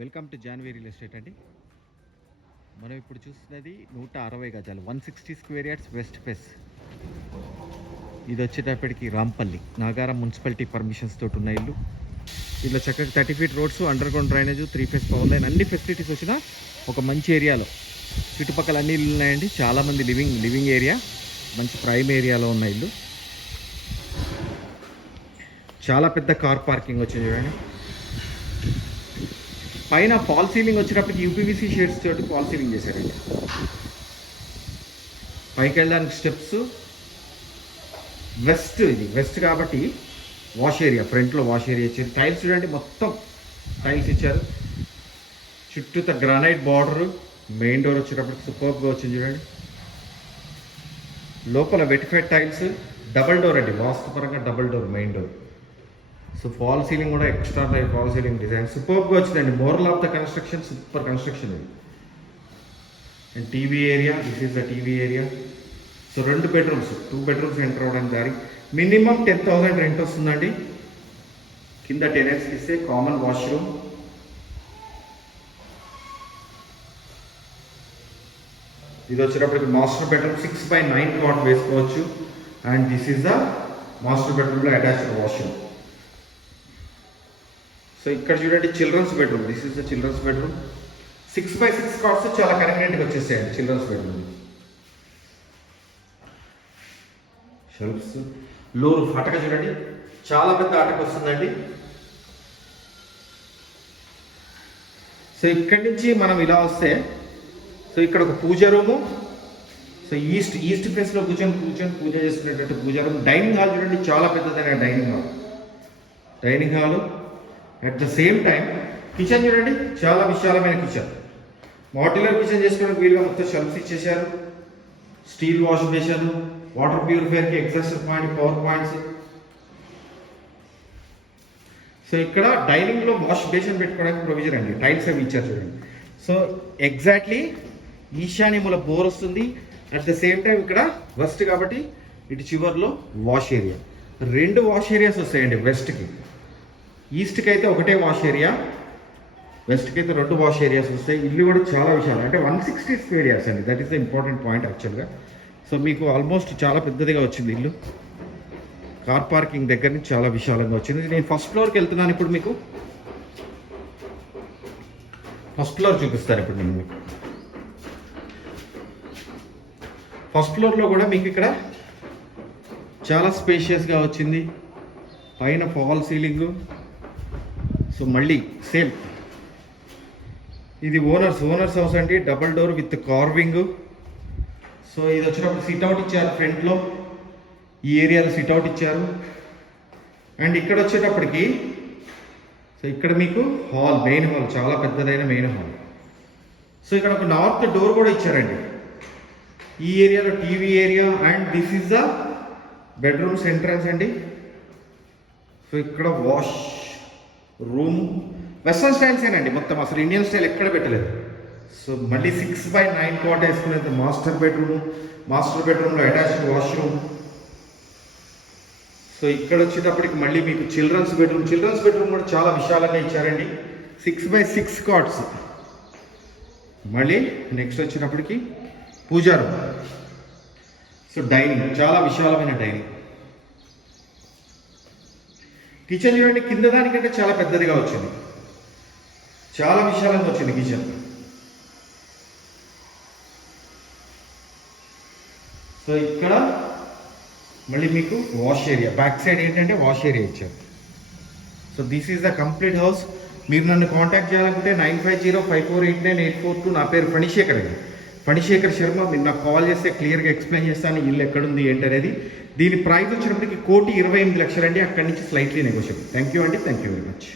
Welcome to Janvi real estate అండి. మనం ఇప్పుడు చూస్తున్నది నూట అరవై గజాలు one sixty square yards west face. ఇది వచ్చేటప్పటికి రాంపల్లి నాగారం మున్సిపాలిటీ పర్మిషన్స్ తోటి ఉన్న ఇల్లు. ఇలా చక్కగా thirty feet roads underground drainage three phase power line అన్ని ఫెసిలిటీస్ వచ్చిన ఒక మంచి ఏరియాలో. చుట్టుపక్కల అన్ని ఇల్లు ఉన్నాయండి. చాలామంది లివింగ్ లివింగ్ ఏరియా మంచి ప్రైమ్ ఏరియాలో ఉన్న ఇల్లు. చాలా పెద్ద కార్ పార్కింగ్ వచ్చింది చూడండి. పైన ఫాల్ సీలింగ్ వచ్చినప్పటికి యూపీవీసీ షేడ్స్ తోటి ఫాల్ సీలింగ్ చేశారండి. పైకి వెళ్ళడానికి స్టెప్స్ వెస్ట్ ఇది వెస్ట్ కాబట్టి వాష్ ఏరియా ఫ్రంట్లో వాష్ ఏరియా ఇచ్చారు. టైల్స్ చూడండి మొత్తం టైల్స్ ఇచ్చారు. చుట్టూత గ్రానైట్ బార్డర్ మెయిన్ డోర్ వచ్చేటప్పటికి సూపర్గా వచ్చింది చూడండి. లోపల వెటిఫైడ్ టైల్స్ డబల్ డోర్ అండి. వాస్తుపరంగా double door main door so fall ceiling కూడా ఎక్స్ట్రా ఫాల్ సీలింగ్ డిజైన్ సూపర్గా వచ్చిందండి. Moral of the construction super construction ఇది. And TV area this is the TV area so రెండు బెడ్రూమ్స్ టూ బెడ్రూమ్స్ ఎంటర్ అవ్వడానికి దారి. Minimum ten thousand rent వస్తుందండి. కింద టెనెన్స్ ఇస్తే కామన్ వాష్రూమ్ ఇది వచ్చేటప్పటికి master bedroom six by nine cot వేసుకోవచ్చు. And this is the master బెడ్రూమ్లో అటాచ్డ్ వాష్రూమ్ సో ఇక్కడ చూడండి children's bedroom this is the children's bedroom six by six cots చాలా కన్వీనియంట్గా వచ్చేసాయండి చిల్డ్రన్స్ బెడ్రూమ్ షెల్ఫ్స్ లోరు అటక చూడండి. చాలా పెద్ద అటక వస్తుందండి. సో ఇక్కడి నుంచి మనం ఇలా వస్తే సో ఇక్కడ ఒక పూజ రూము. సో ఈస్ట్ ఈస్ట్ ఫేస్లో కూర్చొని కూర్చొని పూజ చేసుకునేటట్టు పూజ రూమ్. డైనింగ్ హాల్ చూడండి చాలా పెద్దదైన dining hall dining hall at the same time kitchen చూడండి చాలా విశాలమైన కిచెన్ మాడ్యులర్ కిచెన్ చేసుకోవడానికి వీలుగా మొత్తం షెల్ఫ్స్ ఇచ్చేసారు steel wash basin water ప్యూరిఫైయర్కి exhauster point power points so ఇక్కడ డైనింగ్లో వాష్ బేషన్ పెట్టుకోవడానికి ప్రొవిజన్ అండి. టైల్స్ అవి ఇచ్చారు చూడండి. సో ఎగ్జాక్ట్లీ ఈశాన్యముల బోర్ వస్తుంది. అట్ ద సేమ్ టైం ఇక్కడ వెస్ట్ కాబట్టి ఇటు చివర్లో వాష్ ఏరియా రెండు వాష్ ఏరియాస్ వస్తాయండి వెస్ట్కి ఈస్ట్కి అయితే ఒకటే వాష్ ఏరియా వెస్ట్కి అయితే రెండు వాష్ ఏరియాస్ వస్తాయి. ఇల్లు కూడా చాలా విషయాలు అంటే వన్ సిక్స్టీ స్క్వేర్ ఇయర్స్ అండి. That is the important point యాక్చువల్గా సో మీకు ఆల్మోస్ట్ చాలా పెద్దదిగా వచ్చింది ఇల్లు. కార్ పార్కింగ్ దగ్గర నుంచి చాలా విశాలంగా వచ్చింది. నేను ఫస్ట్ ఫ్లోర్కి వెళ్తున్నాను ఇప్పుడు మీకు. ఫస్ట్ ఫ్లోర్ చూపిస్తాను ఇప్పుడు నేను మీకు. ఫస్ట్ ఫ్లోర్లో కూడా మీకు ఇక్కడ చాలా స్పేషియస్గా వచ్చింది. పైన ఫాల్ సీలింగు సో మళ్ళీ సేమ్. ఇది ఓనర్స్ ఓనర్స్ హౌస్ అండి double door with carving. So ఇది వచ్చినప్పుడు సిట్అవుట్ ఇచ్చారు ఫ్రంట్లో ఈ ఏరియాలో సిట్అవుట్ ఇచ్చారు. అండ్ ఇక్కడ వచ్చేటప్పటికి సో ఇక్కడ మీకు హాల్ మెయిన్ హాల్ చాలా పెద్దదైన మెయిన్ హాల్. సో ఇక్కడ ఒక నార్త్ డోర్ కూడా ఇచ్చారండి. ఈ ఏరియాలో TV area and this is the bedrooms entrance అండి. సో ఇక్కడ వాష్ రూమ్. వెస్ట్రన్ స్టైల్స్ ఏనండి మొత్తం అసలు ఇండియన్ స్టైల్ ఎక్కడ పెట్టలేదు. సో మళ్ళీ సిక్స్ బై నైన్ కోట వేసుకునేది మాస్టర్ బెడ్రూమ్ మాస్టర్ బెడ్రూమ్లో అటాచ్డ్ వాష్రూమ్ సో ఇక్కడ వచ్చేటప్పటికి మళ్ళీ మీకు చిల్డ్రన్స్ బెడ్రూమ్ చిల్డ్రన్స్ బెడ్రూమ్ కూడా చాలా విశాలంగా ఇచ్చారండి. సిక్స్ బై సిక్స్ కాట్స్ మళ్ళీ నెక్స్ట్ వచ్చేటప్పటికి పూజా రూమ్ సో డైనింగ్ చాలా విశాలమైన డైనింగ్ కిచెన్ చూడండి కింద దానికంటే చాలా పెద్దదిగా వచ్చింది. చాలా విశాలంగా వచ్చింది కిచెన్. సో ఇక్కడ మళ్ళీ మీకు వాష్ ఏరియా బ్యాక్ సైడ్ ఏంటంటే వాష్ ఏరియా ఇచ్చారు. So this is the complete house మీరు నన్ను కాంటాక్ట్ చేయాలనుకుంటే nine five zero five four eight nine eight four two నా పేరు ఫణిశేఖర్ అండి. ఫణిశేఖర్ శర్మ మీరు నాకు కాల్ చేస్తే క్లియర్గా ఎక్స్ప్లెయిన్ చేస్తాను ఇల్లు ఎక్కడుంది ఏంటనేది. దీని ప్రైస్ వచ్చినప్పటికి కోటి ఇరవై ఎనిమిది లక్షలండి. అక్కడి నుంచి స్లైట్లీ నెగోషియబుల్ థ్యాంక్ యూ అండి థ్యాంక్ యూ వెరీ మచ్